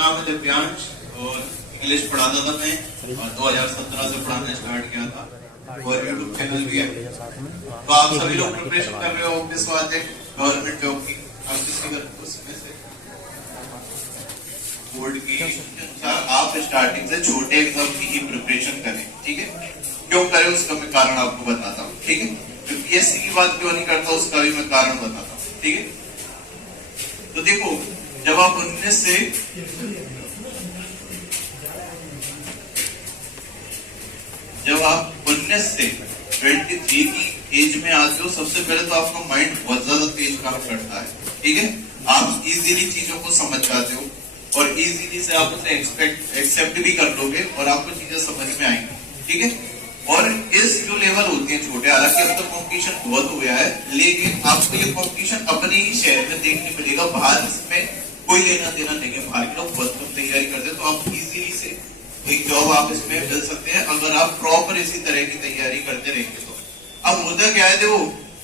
नाम है दिव्यांश और इंग्लिश पढ़ाता था मैं और 2017 से पढ़ाना स्टार्ट किया था और यूट्यूब चैनल भी है। तो आप सभी लोग प्रिपरेशन कर रहे हो ऑब्वियस बात है गवर्नमेंट जॉब की, आप किसी का उसमें से बोर्ड की आप स्टार्टिंग से छोटे एग्जाम की ही प्रिपरेशन करें, ठीक है। क्यों करें उसका मैं कारण आपको बताता हूँ, ठीक है। पीएससी की बात क्यों नहीं करता उसका भी मैं कारण बताता हूँ, ठीक है। तो देखो जब आप 19 से जब आप 19 से 23 की एज में आते हो, सबसे पहले तो आपका माइंड बहुत ज्यादा तेज काम करता है, ठीक है। आप इजीली चीजों को समझ जाते हो और इजीली से आप उसे एक्सेप्ट भी कर लोगे और आपको चीजें समझ में आएंगी, ठीक है। और इस जो लेवल होती है छोटे, हालांकि अब तो कंपटीशन बहुत हो गया है, लेकिन आपको ये कंपटीशन अपने ही शहर में देखने मिलेगा, बाहर इसमें कोई लेना देना नहीं है। बाहर के लोग बहुत कम तैयारी करते हैं, तो आप इजीली से एक जॉब आप इसमें मिल सकते हैं अगर आप प्रॉपर इसी तरह की तैयारी करते रहेंगे तो। अब मुद्दा क्या है, देखो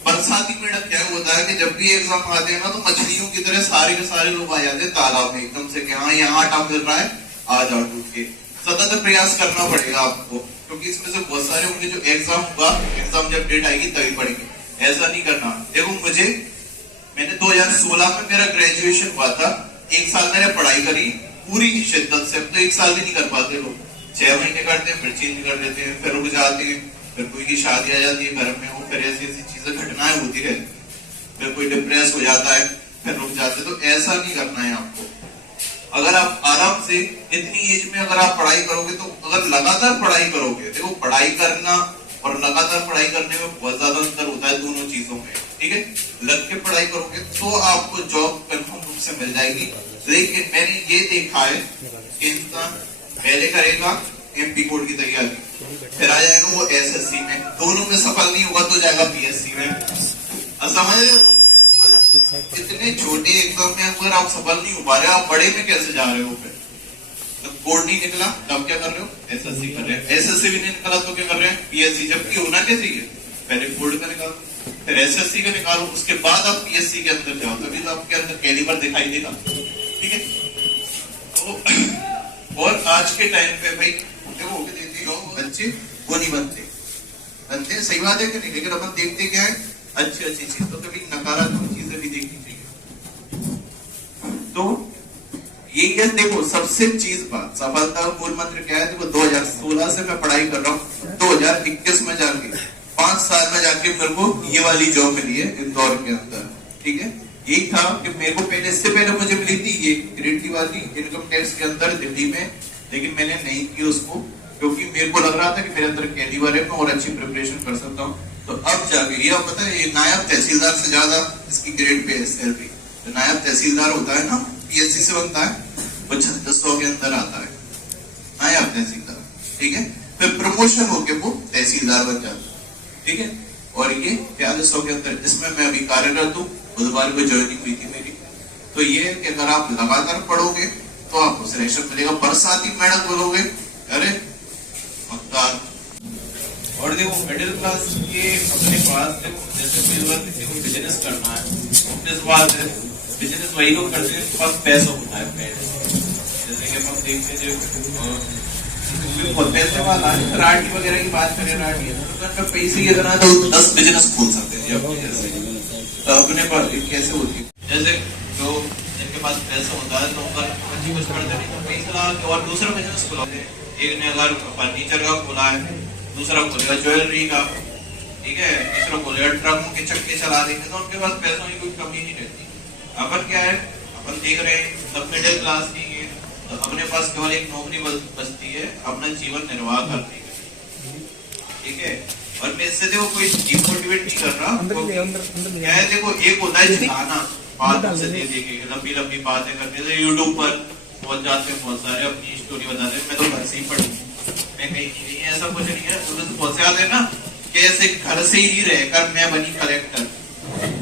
बरसाती में क्या होता है कि जब भी एग्जाम आते हैं ना तो मछलियों की तरह सारे के सारे लोग आ जाते हैं तालाब में एकदम से कि हाँ यहाँ आटा मिल रहा है, आ जाओ टूट के। सतत प्रयास करना पड़ेगा आपको, क्योंकि इसमें से बहुत सारे होंगे जो एग्जाम हुआ, एग्जाम जब डेट आएगी तभी पढ़ेंगे, ऐसा नहीं करना। देखो मैंने 2016 में मेरा ग्रेजुएशन हुआ था, एक साल मैंने पढ़ाई करी पूरी शिद्दत से। अब तो एक साल भी नहीं कर पाते लोग, 6 महीने करते हैं, फिर चेंज कर देते हैं, फिर रुक जाते हैं, फिर कोई की शादी आ जाती है घर में हो, फिर ऐसी ऐसी चीजें घटनाएं होती रहती, फिर कोई डिप्रेस हो जाता है, फिर रुक जाते। तो ऐसा नहीं करना है आपको। अगर आप आराम से इतनी एज में अगर आप पढ़ाई करोगे, तो अगर लगातार पढ़ाई करोगे, देखो पढ़ाई करना और लगातार पढ़ाई करने में बहुत ज्यादा अंतर होता है दोनों चीजों में, ठीक है। लग के पढ़ाई करोगे तो आपको जॉब कंफर्म रूप से मिल जाएगी। लेकिन मैंने ये देखा है कि इंसान पहले करेगा एमपी कोड की तैयारी, फिर आ जाएगा वो एसएससी में, दोनों में सफल नहीं हुआ तो जाएगा पीएससी में। समझ रहे हो? मतलब इतने छोटे एग्जाम में अगर आप सफल नहीं हो पा रहे, आप बड़े में कैसे जा रहे हो? फिर जब कोड नहीं निकला तब क्या कर रहे हो? एसएससी कर रहे हैं। एसएससी भी नहीं निकला तो क्या कर रहे हैं? पीएससी। जबकि होना क्या चाहिए, पहले कोड का निकालो, फिर एसएससी का निकालो, उसके बाद आप पीएससी के अंदर जाओ, तभी तो आपके अंदर कैलिबर दिखाई देगा, ठीक है। तो और आज के टाइम पे भाई देखो बच्चे वो नहीं बनते सही बात है कि नहीं, लेकिन अपन देखते क्या है, अच्छी अच्छी चीज, तो कभी नकारात्मक चीजें भी देखनी चाहिए। तो ये देखो सबसे चीज बात, सफलता का मूल मंत्र क्या है? देखो 2016 से मैं पढ़ाई कर रहा हूँ, 2021 में जाके 5 साल में जाके मेरे को ये वाली जॉब मिली है इंदौर के अंदर, ठीक है। यही था कि मेरे को पहले, इससे पहले मुझे मिली थी ये ग्रेड वाली इनकम टैक्स के अंदर दिल्ली में, लेकिन मैंने नहीं की उसको, क्योंकि मेरे को लग रहा था कि मेरे अंदर कैलिबर है, मैं और अच्छी प्रिपरेशन कर सकता हूँ। तो अब जाके ये पता है, ये नायब तहसीलदार से ज्यादा इसकी ग्रेड पे सैलरी, तो नायब तहसीलदार होता है ना, पीएससी से बनता है, वो 3600 के अंदर आता है नायब तहसीलदार, ठीक है। फिर प्रमोशन होके वो तहसीलदार बन जाता है, ठीक है। और ये 4200 के अंदर, इसमें मैं अभी कार्यरत हूँ, बुधवार को ज्वाइनिंग हुई थी मेरी। तो ये कि अगर आप लगातार पढ़ोगे तो आपको सिलेक्शन मिलेगा। बरसाती मेहनत बोलोगे, अरे मक्कार। और देखो मिडिल क्लास के अपने पास जैसे बिजनेस करना है, बिजनेस वही लोग करते हैं जिनके पास पैसा होता है। जैसे कि हम देखते हैं बहुत पैसे वाला है, राठी वगैरह की बात करें, राठी तो पैसे की इतना तो 10 बिजनेस खोल सकते हैं तो अपने पर कैसे होती है। जैसे जो जिनके पास पैसा होता है तो अगर कुछ करते नहीं तो पैसा लगा के और दूसरा बिजनेस खुलाते हैं। एक ने अगर फर्नीचर का खोला है, दूसरा खोलेगा ज्वेलरी का, ठीक है, तीसरा खोलेगा ट्रकों के चक्के चला देंगे, तो उनके पास पैसों की कोई कमी नहीं रहती। अपन क्या है, अपन देख रहे हैं सब मिडिल क्लास की, तो अपने पास केवल एक नौकरी बचती है अपना जीवन निर्वाह करने की, ठीक है। और मैं इससे देखो कोई डिमोटिवेट नहीं कर रहा, क्या है देखो एक होता है दिखाना, बात से देखे लंबी लंबी बातें करते हैं, यूट्यूब पर पहुंच जाते हैं, बहुत सारे अपनी स्टोरी बताते हैं, मैं तो घर से ही पढ़ी, मैं कहीं नहीं, ऐसा कुछ नहीं है। तो बहुत से आते हैं ना कैसे घर से ही रहकर मैं बनी कलेक्टर,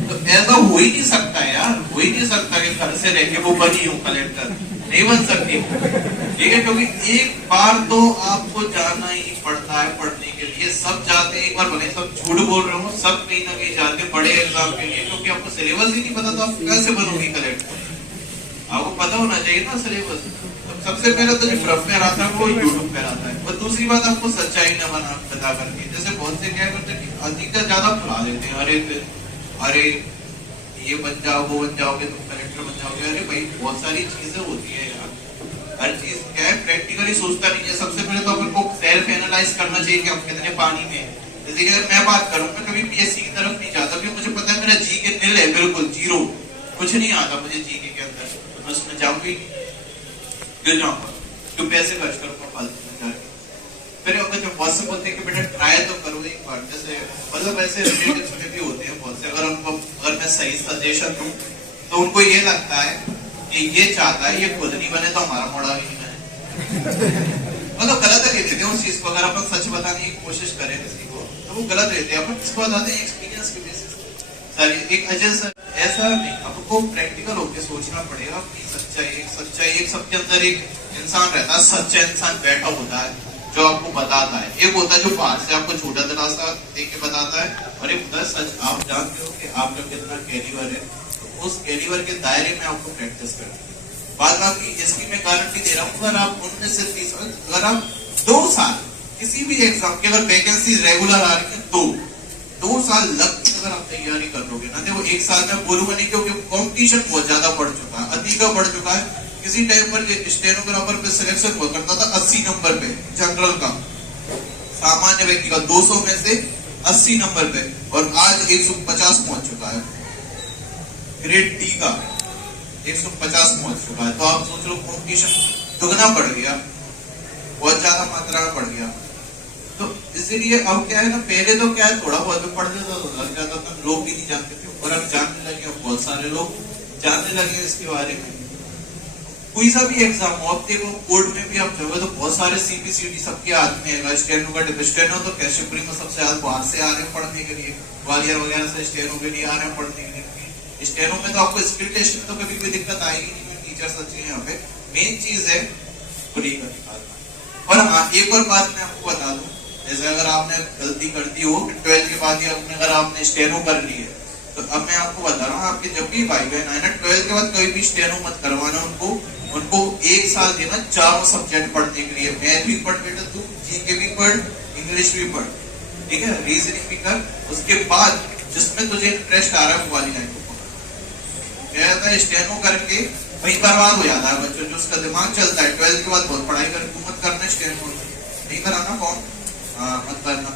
तो ऐसा हो ही नहीं सकता यार, हो ही नहीं सकता कि घर से रह के वो बनी हूँ कलेक्टर, नहीं बन सकती, ठीक है। क्योंकि एक बार तो आपको जाना ही पड़ता है पढ़ने के लिए, सब जाते हैं एक बार, भले सब झूठ बोल रहे हो, सब कहीं ना कहीं जाते हैं बड़े एग्जाम के लिए, क्योंकि आपको सिलेबस ही नहीं पता तो आप कैसे बनोगे कलेक्टर। आपको पता होना चाहिए ना सिलेबस। तो सबसे पहले तो जो रफ में आता है वो यूट्यूब पे आता है, और दूसरी बात आपको सच्चाई न बता करके, जैसे बहुत से क्या करते हैं अधिकतर ज्यादा फुला देते हैं, अरे ये बन जाओ वो बन जाओगे तुम कलेक्टर बन जाओगे। अरे भाई बहुत सारी चीजें होती है यार, हर चीज क्या है प्रैक्टिकली सोचता नहीं है। सबसे पहले तो अपन को सेल्फ एनालाइज करना चाहिए कि हम कितने पानी में है। जैसे कि अगर मैं बात करूं, मैं कभी पीएससी की तरफ नहीं जाता, क्योंकि मुझे पता है मेरा जी के नील है, बिल्कुल जीरो, कुछ नहीं आता मुझे जी के अंदर, तो मैं उसमें जाऊंगी क्यों जाऊंगा, क्यों पैसे खर्च करूंगा फालतू में जाके। फिर अगर जब बॉस से बोलते हैं कि बेटा ट्राई तो करो एक बार, जैसे मतलब ऐसे रिलेटिव्स में भी होते हैं बहुत से, अगर मैं सही सजेशन दूं तो उनको ये लगता है कि ये चाहता है ये खुद नहीं बने तो हमारा मोड़ा भी नहीं बने। मतलब गलत रहते थे उस चीज को, अगर अपन सच बताने की कोशिश करें किसी को तो वो गलत रहते हैं। अपन किसको बताते हैं एक्सपीरियंस के बेसिस सर, एक अजय सर ऐसा नहीं, आपको प्रैक्टिकल होकर सोचना पड़ेगा कि सच्चाई एक सबके अंदर एक इंसान रहता है, सच्चा इंसान बैठा होता है जो आपको बताता है। एक होता है जो बाहर से आपको छोटा दिलासा देख के बताता है, और एक होता है सच। आप जानते हो कि आपका कितना कैलिबर है, तो उस कैलिबर के दायरे में आपको प्रैक्टिस करनी है। बाद बाकी इसकी मैं गारंटी दे रहा हूँ, अगर आप 19 से 30, अगर आप 2 साल किसी भी एग्जाम की अगर वैकेंसी रेगुलर आ रही है, 2 साल लग अगर आप तैयारी कर लोगे ना, देखो 1 साल में बोलूंगा नहीं, क्योंकि कंपटीशन बहुत ज्यादा बढ़ चुका है, अधिका बढ़ चुका है। किसी टाइम पर स्टेनोग्राफर पे सिलेक्शन हुआ करता था 80 नंबर पे, जनरल का, सामान्य व्यक्ति का 200 में से 80 नंबर पे, और आज 150 पहुंच चुका है। ग्रेड डी का 150 पहुंच चुका है। तो आप सोच लो कंपटीशन दुगना बढ़ गया, बहुत ज्यादा मात्रा में बढ़ गया। तो इसीलिए अब क्या है ना, पहले तो क्या है थोड़ा बहुत पढ़ लेता तो लग जाता था, लोग भी नहीं जानते थे, और अब जानने लगे, बहुत सारे लोग जानने लगे इसके बारे में। कोई सा भी एग्जाम हो, अब देखो कोर्ट में भी आप जाओगे तो बहुत सारे सीपीसीटी सबके हाथ में है। स्टेनो का स्टेनो तो कैशपुरी में सबसे ज्यादा बाहर से आ रहे हैं पढ़ने के लिए, ग्वालियर वगैरह से स्टेनो के लिए आ रहे हैं पढ़ने के लिए। स्टेनो में तो आपको स्किल टेस्ट में तो कभी कोई दिक्कत आएगी नहीं, टीचर्स अच्छे हैं यहाँ पे। मेन चीज है खुली का निकालना। और हाँ, एक और बात मैं आपको बता दूं, जैसे अगर आपने गलती कर दी हो 12th के बाद, या अगर आपने स्टेनो कर ली है, तो अब मैं आपको बता रहा हूँ, आपके जब भी भाई बहन आए ना 12th के बाद कभी भी स्टेनो मत करवाना उनको 1 साल देना चारों सब्जेक्ट पढ़ने के लिए। मैथ भी पढ़ बेटा तू, जीके भी पढ़, इंग्लिश भी पढ़, ठीक है, रीजनिंग भी कर। उसके बाद जिसमें तुझे इंटरेस्ट आ रहा है वो वाली लाइन को पकड़। क्या होता है स्टेनो करके वही बर्बाद हो जाता है बच्चों, जो उसका दिमाग चलता है 12th के बाद बहुत पढ़ाई कर, तू मत करना स्टेनो नहीं कराना, कौन मत करना।